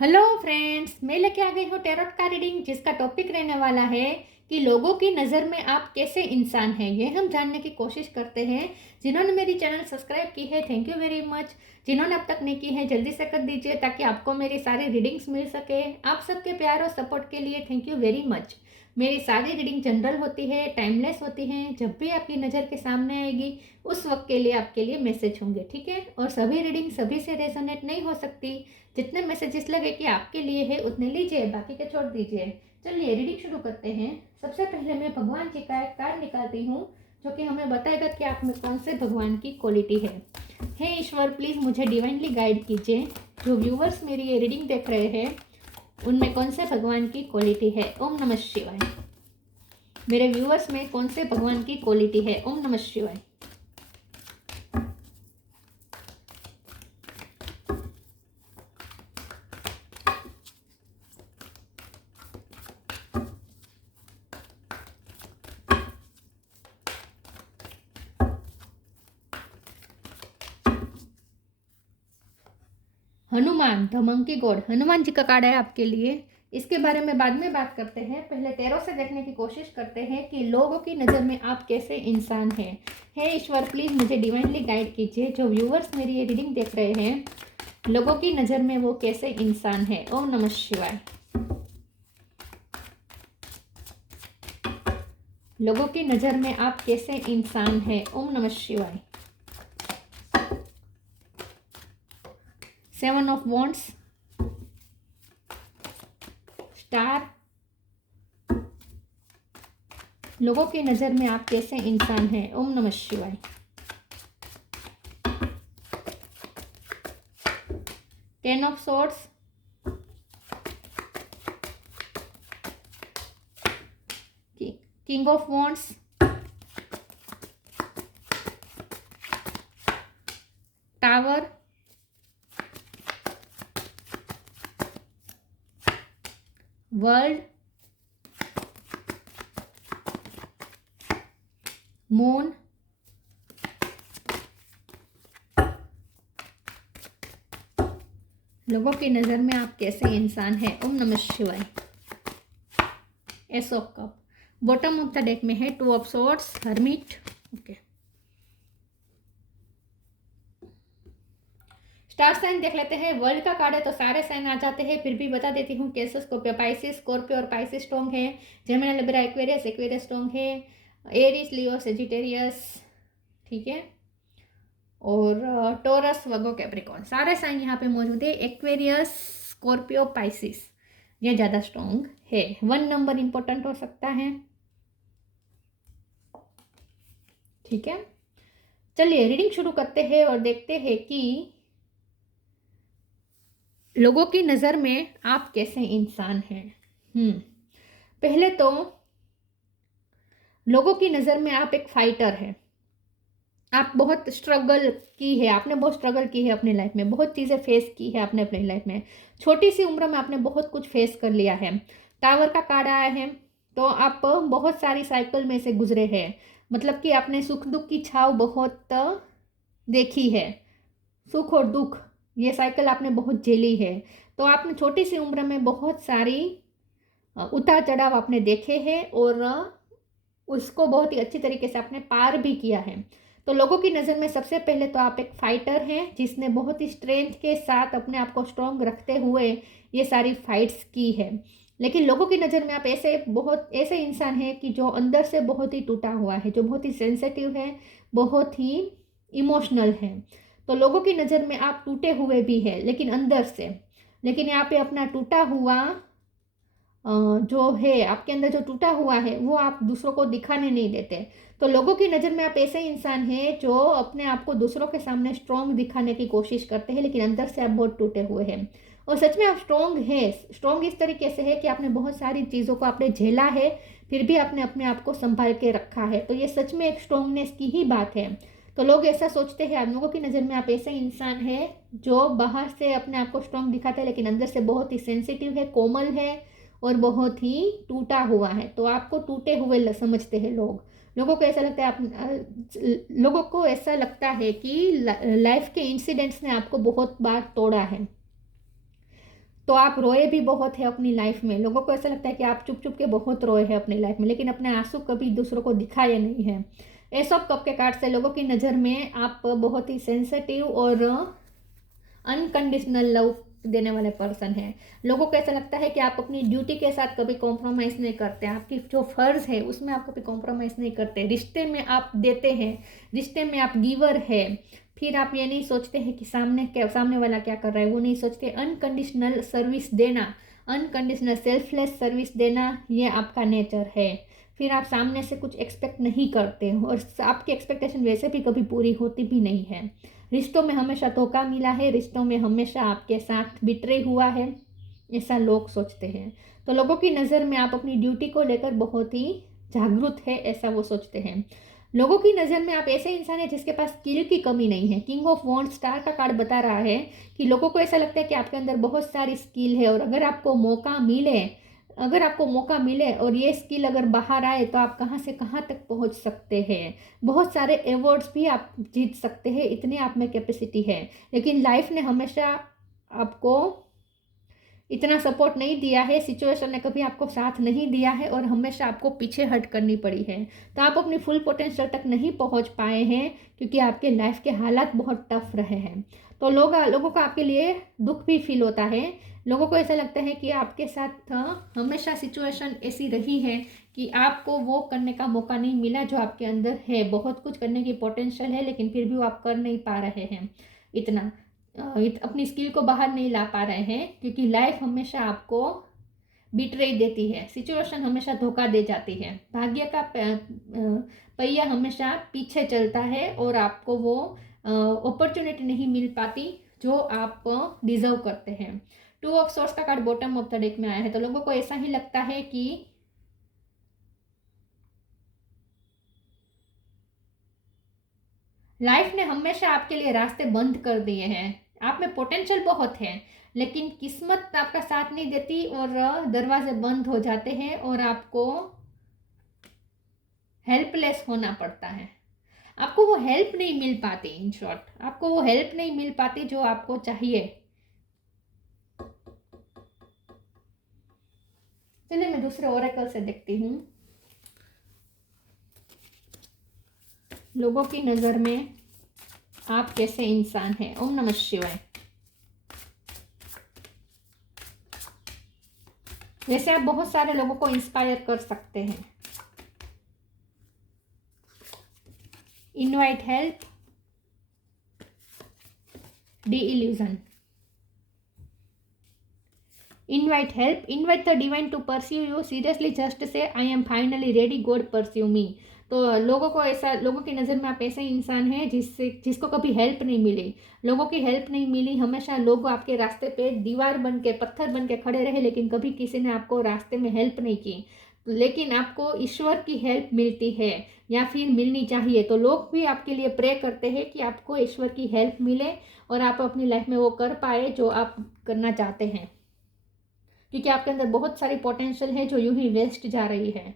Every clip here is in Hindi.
हेलो फ्रेंड्स, मैं लेके आ गई हूँ टैरोट का रीडिंग जिसका टॉपिक रहने वाला है कि लोगों की नज़र में आप कैसे इंसान हैं। ये हम जानने की कोशिश करते हैं। जिन्होंने मेरी चैनल सब्सक्राइब की है, थैंक यू वेरी मच। जिन्होंने अब तक नहीं की है, जल्दी से कर दीजिए ताकि आपको मेरी सारी रीडिंग्स मिल सके। आप सबके प्यार और सपोर्ट के लिए थैंक यू वेरी मच। मेरी सारी रीडिंग जनरल होती है, टाइमलेस होती है। जब भी आपकी नज़र के सामने आएगी उस वक्त के लिए आपके लिए मैसेज होंगे, ठीक है। और सभी रीडिंग सभी से रेजोनेट नहीं हो सकती। जितने मैसेजेस लगे कि आपके लिए है उतने लीजिए, बाकी के छोड़ दीजिए। चलिए रीडिंग शुरू करते हैं। सबसे पहले मैं भगवान जी का एक कार्ड निकालती हूँ जो कि हमें बताएगा कि आप में कौन से भगवान की क्वालिटी है। हे ईश्वर, प्लीज़ मुझे डिवाइनली गाइड कीजिए। जो व्यूवर्स मेरी ये रीडिंग देख रहे हैं उनमें कौन से भगवान की क्वालिटी है। ओम नमः शिवाय। मेरे व्यूवर्स में कौन से भगवान की क्वालिटी है। ओम नमः शिवाय। Hanuman, the monkey god, Hanuman ji का कार्ड है आपके लिए। इसके बारे में बाद में बात करते हैं। पहले टैरो से देखने की कोशिश करते हैं कि लोगों की नज़र में आप कैसे इंसान हैं। हे ईश्वर, प्लीज़ मुझे डिवाइनली गाइड कीजिए। जो व्यूवर्स मेरी ये रीडिंग देख रहे हैं, लोगों की नज़र में वो कैसे इंसान है। ओम नमः शिवाय। लोगों की नज़र में आप कैसे इंसान हैं। ओम नमः शिवाय। 7 ऑफ वॉन्ड्स, स्टार। लोगों की नज़र में आप कैसे इंसान हैं। ओम नमः शिवाय। 10 of swords, king of wands, tower, world, moon, लोगों की नज़र में आप कैसे इंसान हैं। ओम नमः शिवाय। Ace of cups, bottom of the deck में है 2 of swords, hermit. Okay, star sign देख लेते हैं। वर्ल्ड का कार्ड है तो सारे साइन आ जाते हैं, फिर भी बता देती हूँ कैसे। स्कॉर्पियो, पाइसिस, स्कॉर्पियो और पाइसिस स्ट्रॉन्ग है। Gemini, Libra, Aquarius, Aquarius strong है। एरीज, लियो, सेजिटेरियस, ठीक है। और टोरस, वर्गो, कैप्रिकॉर्न, सारे साइन यहाँ पे मौजूद है। एक्वेरियस, स्कॉर्पियो, पाइसिस ये ज़्यादा स्ट्रॉन्ग है। 1 नंबर इंपॉर्टेंट हो सकता है, ठीक है। चलिए रीडिंग शुरू करते हैं और देखते हैं कि लोगों की नज़र में आप कैसे इंसान हैं। पहले तो लोगों की नज़र में आप एक फाइटर हैं। आप बहुत स्ट्रगल की है, आपने बहुत स्ट्रगल की है अपनी लाइफ में, बहुत चीज़ें फेस की है आपने अपनी लाइफ में। छोटी सी उम्र में आपने बहुत कुछ फेस कर लिया है। टावर का कार्ड आया है तो आप बहुत सारी साइकिल में से गुजरे हैं। मतलब कि आपने सुख दुख की छाव बहुत देखी है। सुख और दुख ये साइकिल आपने बहुत झेली है। तो आपने छोटी सी उम्र में बहुत सारी उतार चढ़ाव आपने देखे हैं और उसको बहुत ही अच्छी तरीके से आपने पार भी किया है। तो लोगों की नज़र में सबसे पहले तो आप एक फाइटर हैं जिसने बहुत ही स्ट्रेंथ के साथ अपने आप को स्ट्रॉन्ग रखते हुए ये सारी फाइट्स की है। लेकिन लोगों की नज़र में आप ऐसे इंसान हैं कि जो अंदर से बहुत ही टूटा हुआ है, जो बहुत ही सेंसिटिव है, बहुत ही इमोशनल है। तो लोगों की नज़र में आप टूटे हुए भी हैं लेकिन अंदर से। लेकिन यहाँ पे अपना टूटा हुआ जो है, आपके अंदर जो टूटा हुआ है वो आप दूसरों को दिखाने नहीं देते। तो लोगों की नज़र में आप ऐसे इंसान हैं जो अपने आप को दूसरों के सामने स्ट्रॉन्ग दिखाने की कोशिश करते हैं लेकिन अंदर से आप बहुत टूटे हुए हैं। और सच में आप स्ट्रॉन्ग है। स्ट्रॉन्ग इस तरीके से है कि आपने बहुत सारी चीज़ों को आपने झेला है, फिर भी आपने अपने आप को संभाल के रखा है। तो ये सच में एक स्ट्रॉन्गनेस की ही बात है। तो लोग ऐसा सोचते हैं, आप लोगों की नज़र में आप ऐसे इंसान है जो बाहर से अपने आप को स्ट्रॉन्ग दिखाते हैं लेकिन अंदर से बहुत ही सेंसिटिव है, कोमल है और बहुत ही टूटा हुआ है। तो आपको टूटे हुए समझते हैं लोग। लोगों को ऐसा लगता है लोगों को ऐसा लगता है कि लाइफ के इंसिडेंट्स ने आपको बहुत बार तोड़ा है। तो आप रोए भी बहुत है अपनी लाइफ में। लोगों को ऐसा लगता है कि आप चुप चुप के बहुत रोए हैं अपनी लाइफ में, लेकिन अपने आंसू कभी दूसरों को दिखाए नहीं है। एस ऑफ कप के कार्ड से लोगों की नज़र में आप बहुत ही सेंसिटिव और अनकंडीशनल लव देने वाले पर्सन हैं। लोगों को ऐसा लगता है कि आप अपनी ड्यूटी के साथ कभी कॉम्प्रोमाइज़ नहीं करते, आपकी जो फ़र्ज़ है उसमें आप कभी कॉम्प्रोमाइज़ नहीं करते। रिश्ते में आप देते हैं, रिश्ते में आप गिवर है। फिर आप ये नहीं सोचते हैं कि सामने वाला क्या कर रहा है, वो नहीं सोचते। अनकंडीशनल सर्विस देना, अनकंडीशनल सेल्फलेस सर्विस देना, ये आपका नेचर है। फिर आप सामने से कुछ एक्सपेक्ट नहीं करते और आपकी एक्सपेक्टेशन वैसे भी कभी पूरी होती भी नहीं है। रिश्तों में हमेशा धोखा मिला है, रिश्तों में हमेशा आपके साथ बिट्रे हुआ है, ऐसा लोग सोचते हैं। तो लोगों की नज़र में आप अपनी ड्यूटी को लेकर बहुत ही जागरूक है, ऐसा वो सोचते हैं। लोगों की नज़र में आप ऐसे इंसान हैं जिसके पास स्किल की कमी नहीं है। किंग ऑफ वॉन्ड स्टार का कार्ड बता रहा है कि लोगों को ऐसा लगता है कि आपके अंदर बहुत सारी स्किल है और अगर आपको मौका मिले और ये स्किल अगर बाहर आए तो आप कहाँ से कहाँ तक पहुँच सकते हैं। बहुत सारे अवार्ड्स भी आप जीत सकते हैं, इतनी आप में कैपेसिटी है। लेकिन लाइफ ने हमेशा आपको इतना सपोर्ट नहीं दिया है, सिचुएशन ने कभी आपको साथ नहीं दिया है और हमेशा आपको पीछे हट करनी पड़ी है। तो आप अपनी फुल पोटेंशियल तक नहीं पहुंच पाए हैं क्योंकि आपके लाइफ के हालात बहुत टफ रहे हैं। तो लोगों को आपके लिए दुख भी फील होता है। लोगों को ऐसा लगता है कि आपके साथ हमेशा सिचुएशन ऐसी रही है कि आपको वो करने का मौका नहीं मिला जो आपके अंदर है। बहुत कुछ करने की पोटेंशियल है लेकिन फिर भी वो आप कर नहीं पा रहे हैं इतना, अपनी स्किल को बाहर नहीं ला पा रहे हैं क्योंकि लाइफ हमेशा आपको बिट्रे देती है, सिचुएशन हमेशा धोखा दे जाती है। भाग्य का पहिया हमेशा पीछे चलता है और आपको वो अपॉर्चुनिटी नहीं मिल पाती जो आप डिजर्व करते हैं। 2 ऑफ सोर्स का card bottom of the deck में आया है। तो लोगों को ऐसा ही लगता है कि लाइफ ने हमेशा आपके लिए रास्ते बंद कर दिए हैं। आप में पोटेंशियल बहुत है लेकिन किस्मत आपका साथ नहीं देती और दरवाजे बंद हो जाते हैं और आपको हेल्पलेस होना पड़ता है। आपको वो हेल्प नहीं मिल पाती, इन शॉर्ट आपको वो हेल्प नहीं मिल पाती जो आपको चाहिए। चलिए मैं दूसरे ओरेकल से देखती हूँ। लोगों की नज़र में आप कैसे इंसान हैं। ओम नमः शिवाय। जैसे आप बहुत सारे लोगों को इंस्पायर कर सकते हैं। Invite help, the illusion. Invite help, invite the divine to pursue you, seriously just say I am finally ready, God pursue me. तो लोगों की नज़र में आप ऐसे इंसान हैं जिसको कभी हेल्प नहीं मिली, लोगों की हेल्प नहीं मिली। हमेशा लोग आपके रास्ते पे दीवार बन के, पत्थर बन के खड़े रहे लेकिन कभी किसी ने आपको रास्ते में हेल्प नहीं की। लेकिन आपको ईश्वर की हेल्प मिलती है या फिर मिलनी चाहिए। तो लोग भी आपके लिए प्रे करते हैं कि आपको ईश्वर की हेल्प मिले और आप अपनी लाइफ में वो कर पाए जो आप करना चाहते हैं, क्योंकि आपके अंदर बहुत सारी पोटेंशियल है जो यूं ही वेस्ट जा रही है।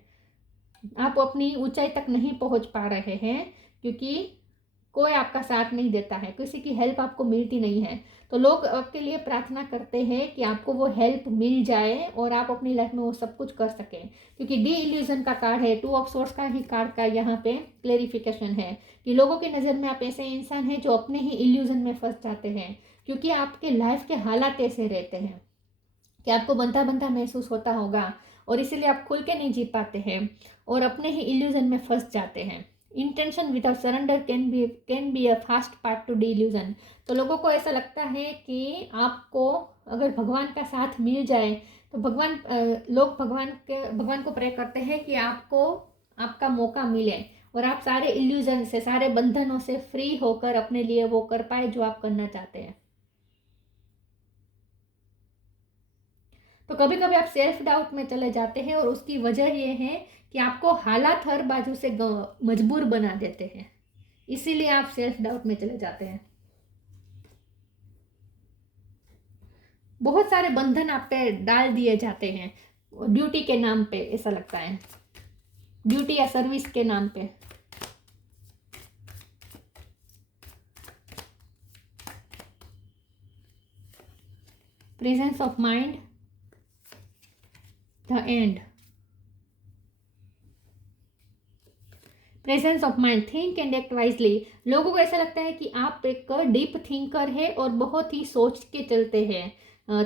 आप अपनी ऊंचाई तक नहीं पहुंच पा रहे हैं क्योंकि कोई आपका साथ नहीं देता है, किसी की हेल्प आपको मिलती नहीं है। तो लोग आपके लिए प्रार्थना करते हैं कि आपको वो हेल्प मिल जाए और आप अपनी लाइफ में वो सब कुछ कर सकें। क्योंकि डी इल्यूजन का कार्ड है, 2 ऑफ सोर्स का ही कार्ड का यहाँ पे क्लेरिफिकेशन है कि लोगों की नज़र में आप ऐसे इंसान हैं जो अपने ही इल्यूजन में फंस जाते हैं क्योंकि आपके लाइफ के हालात ऐसे रहते हैं कि आपको बंधा बंधा महसूस होता होगा और इसीलिए आप खुल के नहीं जी पाते हैं और अपने ही इल्यूजन में फंस जाते हैं। Intention without surrender can be a fast part two D illusion. तो लोगों को ऐसा लगता है कि आपको अगर भगवान का साथ मिल जाए तो लोग भगवान को प्रे करते हैं कि आपको आपका मौका मिले और आप सारे इल्यूजन से, सारे बंधनों से फ्री होकर अपने लिए वो कर पाए जो आप करना चाहते हैं। तो कभी कभी आप सेल्फ डाउट में चले जाते हैं और उसकी वजह यह है कि आपको हालात हर बाजू से मजबूर बना देते हैं, इसीलिए आप सेल्फ डाउट में चले जाते हैं। बहुत सारे बंधन आप पे डाल दिए जाते हैं ड्यूटी के नाम पे, ऐसा लगता है ड्यूटी या सर्विस के नाम पे। Presence of mind, the end. Presence of mind, think and act wisely. लोगों को ऐसा लगता है कि आप एक डीप थिंकर है और बहुत ही सोच के चलते हैं।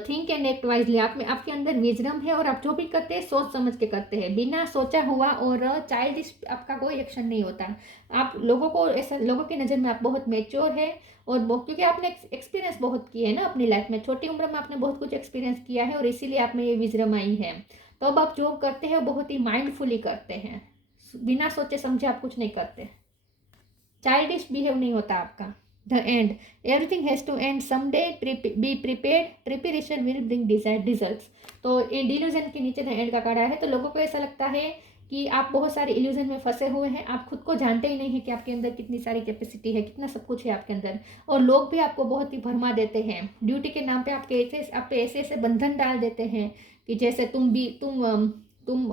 थिंक एंड एक्ट वाइजली, आप में आपके अंदर विजडम है और आप जो भी करते हैं सोच समझ के करते हैं, बिना सोचा हुआ और चाइल्डिश आपका कोई एक्शन नहीं होता। आप लोगों को ऐसा, लोगों की नज़र में आप बहुत मेच्योर है और क्योंकि आपने एक्सपीरियंस बहुत किए है ना अपनी लाइफ में, छोटी उम्र में आपने बहुत कुछ एक्सपीरियंस किया है और इसीलिए आप में ये विजडम आई है। तो अब आप जो करते हैं बहुत ही माइंडफुली करते हैं, बिना सोचे समझे आप कुछ नहीं करते, चाइल्डिश बिहेव नहीं होता आपका। The end, everything has to end someday, be prepared, preparation will bring desired results. तो ये डिल्यूजन के नीचे द एंड का कार्ड है। तो लोगों को ऐसा लगता है कि आप बहुत सारे इल्यूजन में फंसे हुए हैं, आप खुद को जानते ही नहीं है कि आपके अंदर कितनी सारी कैपेसिटी है, कितना सब कुछ है आपके अंदर, और लोग भी आपको बहुत ही भरमा देते हैं। ड्यूटी के नाम पे आप पे ऐसे ऐसे बंधन डाल देते हैं कि जैसे तुम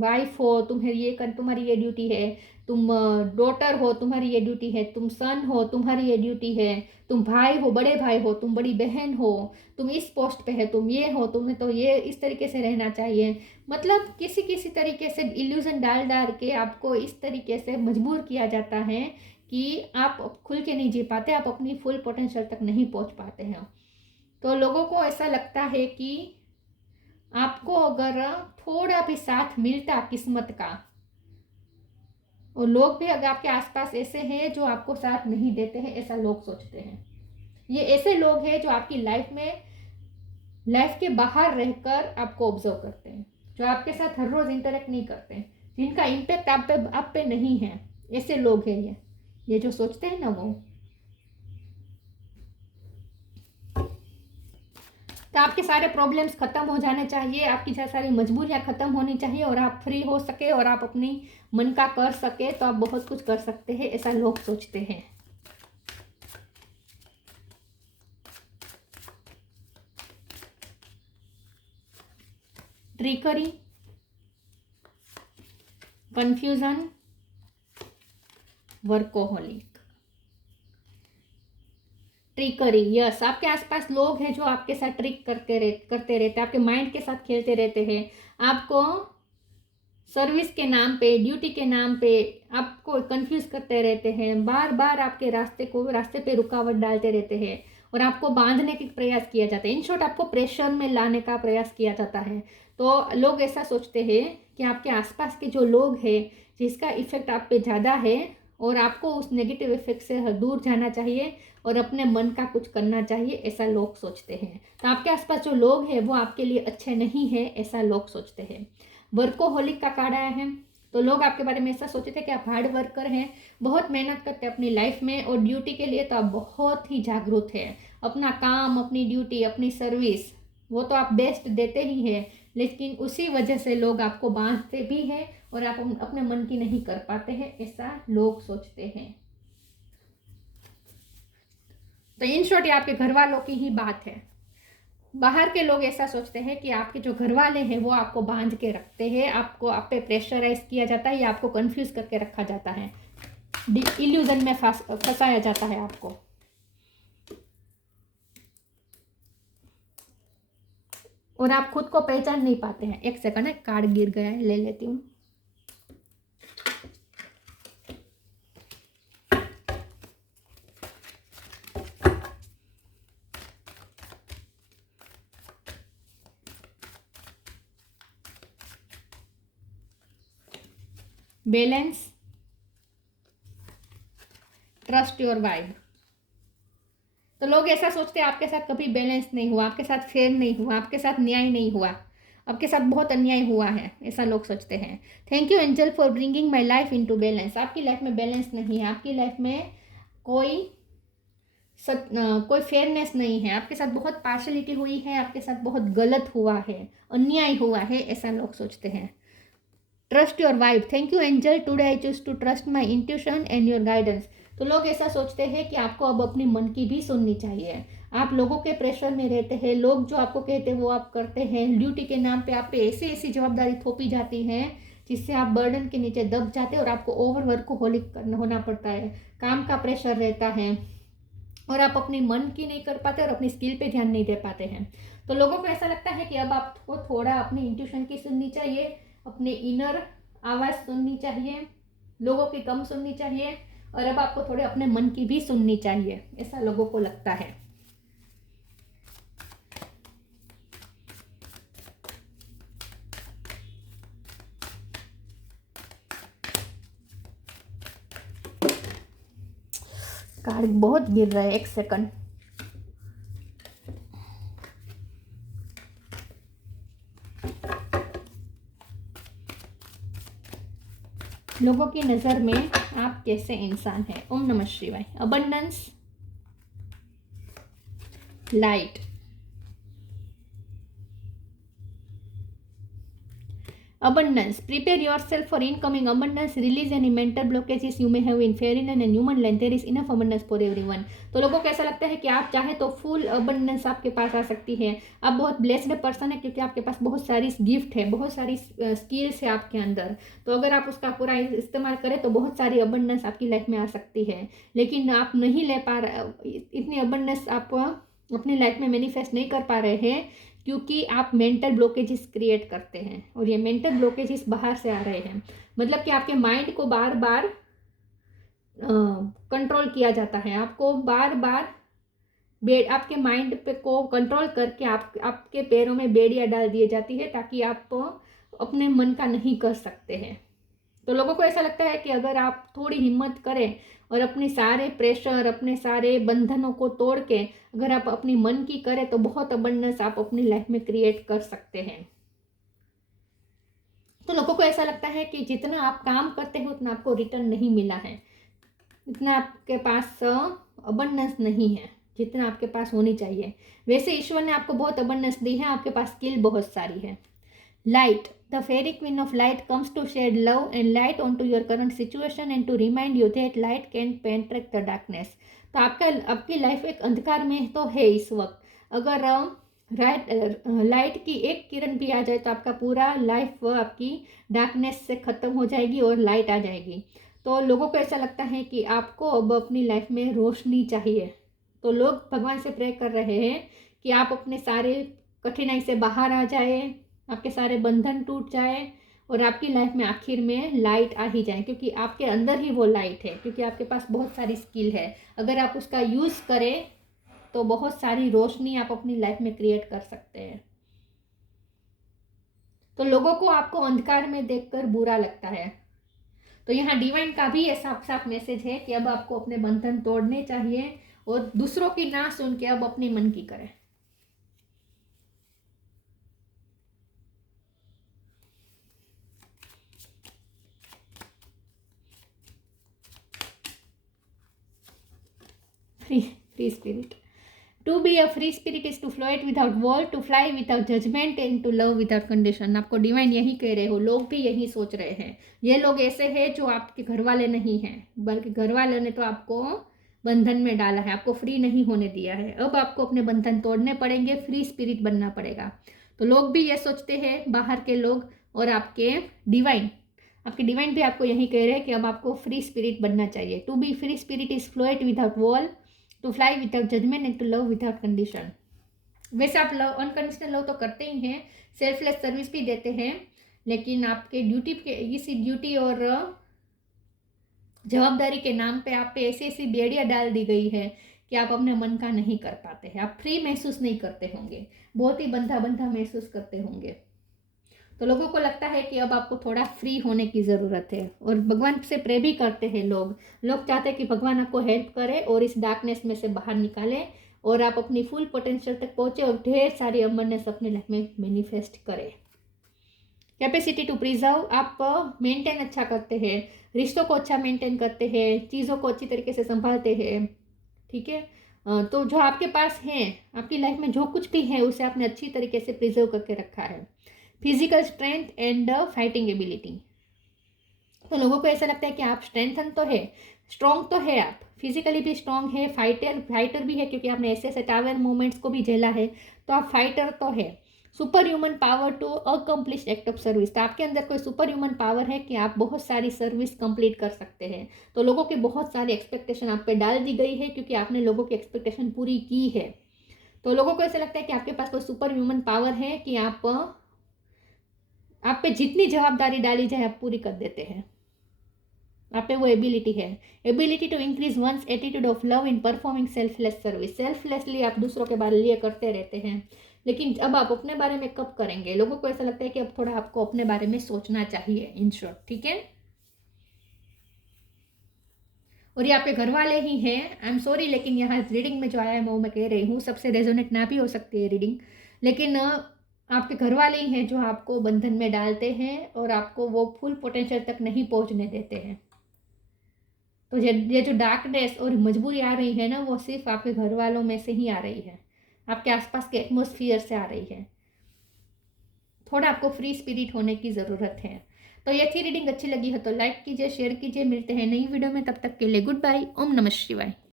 वाइफ हो, तुम्हारी ये ड्यूटी है, तुम डॉटर हो, तुम्हारी ये ड्यूटी है, तुम सन हो, तुम्हारी ये ड्यूटी है, तुम भाई हो, बड़े भाई हो, तुम बड़ी बहन हो, तुम इस पोस्ट पे है, तुम ये हो, तुम्हें तो ये इस तरीके से रहना चाहिए। मतलब किसी किसी तरीके से इल्यूजन डाल डाल के आपको इस तरीके से मजबूर किया जाता है कि आप खुल के नहीं जी पाते, आप अपनी फुल पोटेंशियल तक नहीं पहुंच पाते हैं। तो लोगों को ऐसा लगता है कि आपको अगर थोड़ा भी साथ मिलता किस्मत का, और लोग भी अगर आपके आसपास ऐसे हैं जो आपको साथ नहीं देते हैं, ऐसा लोग सोचते हैं। ये ऐसे लोग हैं जो आपकी लाइफ के बाहर रहकर आपको ऑब्जर्व करते हैं, जो आपके साथ हर रोज इंटरेक्ट नहीं करते हैं, जिनका इम्पैक्ट आप पे नहीं है, ऐसे लोग हैं ये जो सोचते हैं ना वो। तो आपके सारे प्रॉब्लम्स खत्म हो जाने चाहिए, आपकी सारी मजबूरियां खत्म होनी चाहिए और आप फ्री हो सके और आप अपनी मन का कर सके, तो आप बहुत कुछ कर सकते हैं, ऐसा लोग सोचते हैं। Trickery, confusion, workaholic. Trickery, yes, आपके आसपास लोग हैं जो आपके साथ ट्रिक करते रहते हैं, आपके माइंड के साथ खेलते रहते हैं, आपको सर्विस के नाम पे, ड्यूटी के नाम पे आपको कंफ्यूज करते रहते हैं, बार बार आपके रास्ते पे रुकावट डालते रहते हैं और आपको बांधने का प्रयास किया जाता है। इन शॉर्ट आपको प्रेशर में लाने का प्रयास किया जाता है। तो लोग ऐसा सोचते हैं कि आपके आसपास के जो लोग हैं जिसका इफेक्ट आप पे ज़्यादा है और आपको उस नेगेटिव इफेक्ट से दूर जाना चाहिए और अपने मन का कुछ करना चाहिए, ऐसा लोग सोचते हैं। तो आपके आसपास जो लोग हैं वो आपके लिए अच्छे नहीं है, ऐसा लोग सोचते हैं। वर्कोहोलिक का कार्ड आया है, तो लोग आपके बारे में ऐसा सोचते थे कि आप हार्ड वर्कर हैं, बहुत मेहनत करते हैं अपनी लाइफ में और ड्यूटी के लिए तो आप बहुत ही जागरूक हैं। अपना काम, अपनी ड्यूटी, अपनी सर्विस वो तो आप बेस्ट देते ही हैं, लेकिन उसी वजह से लोग आपको बांधते भी हैं और आप अपने मन की नहीं कर पाते हैं, ऐसा लोग सोचते हैं। तो इन शॉर्ट ये आपके घर वालों की ही बात है। बाहर के लोग ऐसा सोचते हैं कि आपके जो घर वाले हैं वो आपको बांध के रखते हैं, आपको आप पे प्रेशराइज किया जाता है या आपको कंफ्यूज करके रखा जाता है, इल्यूजन में फंसाया जाता है आपको। और आप खुद को पहचान नहीं पाते हैं। एक सेकंड है, कार्ड गिर गया है, ले लेती हूँ। Balance, trust your vibe. तो लोग ऐसा सोचते हैं आपके साथ कभी बैलेंस नहीं हुआ, आपके साथ फेयर नहीं हुआ, आपके साथ न्याय नहीं हुआ, आपके साथ बहुत अन्याय हुआ है, ऐसा लोग सोचते हैं। Thank you angel for bringing my life into balance. आपकी लाइफ में बैलेंस नहीं है, आपकी लाइफ में कोई फेयरनेस नहीं है, आपके साथ बहुत पार्शलिटी हुई है, आपके साथ बहुत गलत हुआ है, अन्याय हुआ है, ऐसा लोग सोचते हैं। Trust your vibe. Thank you angel, today I choose to trust my intuition and your guidance. तो लोग ऐसा सोचते हैं कि आपको अब अपनी मन की भी सुननी चाहिए। आप लोगों के प्रेशर में रहते हैं, लोग जो आपको कहते हैं वो आप करते हैं, ड्यूटी के नाम पे आप पे ऐसी ऐसी जवाबदारी थोपी जाती है जिससे आप बर्डन के नीचे दब जाते हैं और आपको ओवर वर्कोहोलिक होना पड़ता है, काम का प्रेशर रहता है और आप अपनी मन की नहीं कर पाते और अपनी स्किल पे ध्यान नहीं दे पाते हैं। तो लोगों को ऐसा लगता है कि अब आपको थोड़ा अपने इंट्यूशन की सुननी चाहिए, अपने इनर आवाज़ सुननी चाहिए, लोगों की कम सुननी चाहिए, और अब आपको थोड़े अपने मन की भी सुननी चाहिए, ऐसा लोगों को लगता है। कार्ड बहुत गिर रहा है, एक सेकंड। लोगों की नज़र में आप कैसे इंसान हैं? ओम नमः शिवाय। Abundance, light, abundance, prepare yourself for incoming abundance, release any mental blockages you may have in fairyland and human land, there is enough abundance for everyone। तो लोगों को ऐसा लगता है कि आप चाहे तो फुल abundance आपके पास आ सकती है। आप बहुत ब्लेस्ड पर्सन है क्योंकि आपके पास बहुत सारी गिफ्ट है, बहुत सारी स्किल्स है आपके अंदर। तो अगर आप उसका पूरा इस्तेमाल करें तो बहुत सारी abundance आपकी लाइफ में आ सकती है, लेकिन आप नहीं ले पा रहे, इतनी abundance आप अपनी लाइफ में मैनिफेस्ट नहीं कर पा रहे हैं क्योंकि आप मेंटल ब्लॉकेजेस क्रिएट करते हैं, और ये मेंटल ब्लॉकेजेस बाहर से आ रहे हैं। मतलब कि आपके माइंड को बार बार कंट्रोल किया जाता है, आपको बार बार आपके माइंड पे को कंट्रोल करके आपके पैरों में बेड़ियां डाल दी जाती है ताकि आप अपने मन का नहीं कर सकते हैं। तो लोगों को ऐसा लगता है कि अगर आप थोड़ी हिम्मत करें और अपने सारे प्रेशर, अपने सारे बंधनों को तोड़ के अगर आप अपनी मन की करें तो बहुत अबंडेंस आप अपनी लाइफ में क्रिएट कर सकते हैं। तो लोगों को ऐसा लगता है कि जितना आप काम करते हैं उतना आपको रिटर्न नहीं मिला है, इतना आपके पास अबंडेंस नहीं है जितना आपके पास होनी चाहिए। वैसे ईश्वर ने आपको बहुत अबंडेंस दी है, आपके पास स्किल बहुत सारी है। Light, the fairy queen of light comes to shed love and light onto your current situation and to remind you that light can penetrate the darkness। तो आपकी लाइफ एक अंधकार में तो है इस वक्त, अगर लाइट की एक किरण भी आ जाए तो आपका पूरा लाइफ आपकी डार्कनेस से ख़त्म हो जाएगी और लाइट आ जाएगी। तो लोगों को ऐसा लगता है कि आपको अब अपनी लाइफ में रोशनी चाहिए, तो लोग भगवान से प्रे कर रहे हैं कि आप अपने सारे कठिनाई से बाहर आ जाए, आपके सारे बंधन टूट जाए और आपकी लाइफ में आखिर में लाइट आ ही जाए, क्योंकि आपके अंदर ही वो लाइट है, क्योंकि आपके पास बहुत सारी स्किल है। अगर आप उसका यूज़ करें तो बहुत सारी रोशनी आप अपनी लाइफ में क्रिएट कर सकते हैं। तो लोगों को आपको अंधकार में देखकर बुरा लगता है, तो यहाँ डिवाइन का भी ये साफ साफ मैसेज है कि अब आपको अपने बंधन तोड़ने चाहिए और दूसरों की ना सुन के अब अपने मन की करें। Free spirit, to be a free spirit is to float without wall, to fly without judgement and to love without condition. आपको डिवाइन यही कह रहे हो, लोग भी यही सोच रहे हैं। ये लोग ऐसे हैं जो आपके घर वाले नहीं हैं, बल्कि घर वालों ने तो आपको बंधन में डाला है, आपको फ्री नहीं होने दिया है। अब आपको अपने बंधन तोड़ने पड़ेंगे, फ्री स्पिरिट बनना पड़ेगा। तो लोग भी ये सोचते हैं, बाहर के लोग, और आपके डिवाइन भी आपको यही कह रहे हैं कि अब आपको फ्री स्पिरिट बनना चाहिए। To be free spirit is float without wall, to fly without judgement and to love without condition. वैसे आप लव, अनकंडीशनल लव तो करते ही हैं, सेल्फलेस सर्विस भी देते हैं, लेकिन आपके इसी ड्यूटी और जवाबदारी के नाम पे आप पे ऐसी ऐसी बेड़ियां डाल दी गई है कि आप अपने मन का नहीं कर पाते हैं। आप फ्री महसूस नहीं करते होंगे, बहुत ही बंधा बंधा महसूस करते होंगे। तो लोगों को लगता है कि अब आपको थोड़ा फ्री होने की ज़रूरत है, और भगवान से प्रे भी करते हैं लोग चाहते हैं कि भगवान आपको हेल्प करे और इस डार्कनेस में से बाहर निकाले और आप अपनी फुल पोटेंशियल तक पहुँचे और ढेर सारी अबंडेंस अपने लाइफ में मैनिफेस्ट करें। कैपेसिटी टू प्रिजर्व, आप मेंटेन अच्छा करते हैं, रिश्तों को अच्छा मेंटेन करते हैं, चीज़ों को अच्छी तरीके से संभालते हैं, ठीक है। तो जो आपके पास है, आपकी लाइफ में जो कुछ भी है उसे आपने अच्छी तरीके से प्रिजर्व करके रखा है। Physical strength and fighting ability, तो लोगों को ऐसा लगता है कि आप स्ट्रेंथन तो है, स्ट्रॉन्ग तो है, आप फिजिकली भी स्ट्रॉन्ग है, फाइटर भी है क्योंकि आपने ऐसे ऐसे टावर मूवमेंट्स को भी झेला है, तो आप फाइटर तो है। Superhuman power to accomplish act of service, तो आपके अंदर कोई सुपर ह्यूमन पावर है कि आप बहुत सारी सर्विस कंप्लीट कर सकते हैं। तो लोगों की बहुत सारी एक्सपेक्टेशन आप पे डाल दी गई है क्योंकि आपने लोगों की एक्सपेक्टेशन पूरी की है। तो लोगों को ऐसा लगता है कि आपके पास कोई सुपर ह्यूमन पावर है कि आप पे जितनी जवाबदारी डाली जाए आप पूरी कर देते हैं। आप पे वो एबिलिटी है, ability to increase one's attitude of love in performing selfless service. Selflessly आप दूसरों के बारे लिए करते रहते हैं, लेकिन अब आप अपने बारे में कब करेंगे? लोगों को ऐसा लगता है कि अब थोड़ा आपको अपने बारे में सोचना चाहिए, इन शॉर्ट, ठीक है। और ये आपके घर वाले ही हैं, आई एम सॉरी, लेकिन यहाँ रीडिंग में जो आया है वो मैं कह रही हूँ, सबसे रेजोनेट ना भी हो सकती है रीडिंग, लेकिन आपके घर वाले ही हैं जो आपको बंधन में डालते हैं और आपको वो फुल पोटेंशियल तक नहीं पहुँचने देते हैं। तो ये जो डार्कनेस और मजबूरी आ रही है ना, वो सिर्फ आपके घर वालों में से ही आ रही है, आपके आसपास के एटमोसफियर से आ रही है। थोड़ा आपको फ्री स्पिरिट होने की ज़रूरत है। तो ये थी रीडिंग, अच्छी लगी है तो लाइक कीजिए, शेयर कीजिए। मिलते हैं नई वीडियो में, तब तक के लिए गुड बाय। ओम नमः शिवाय।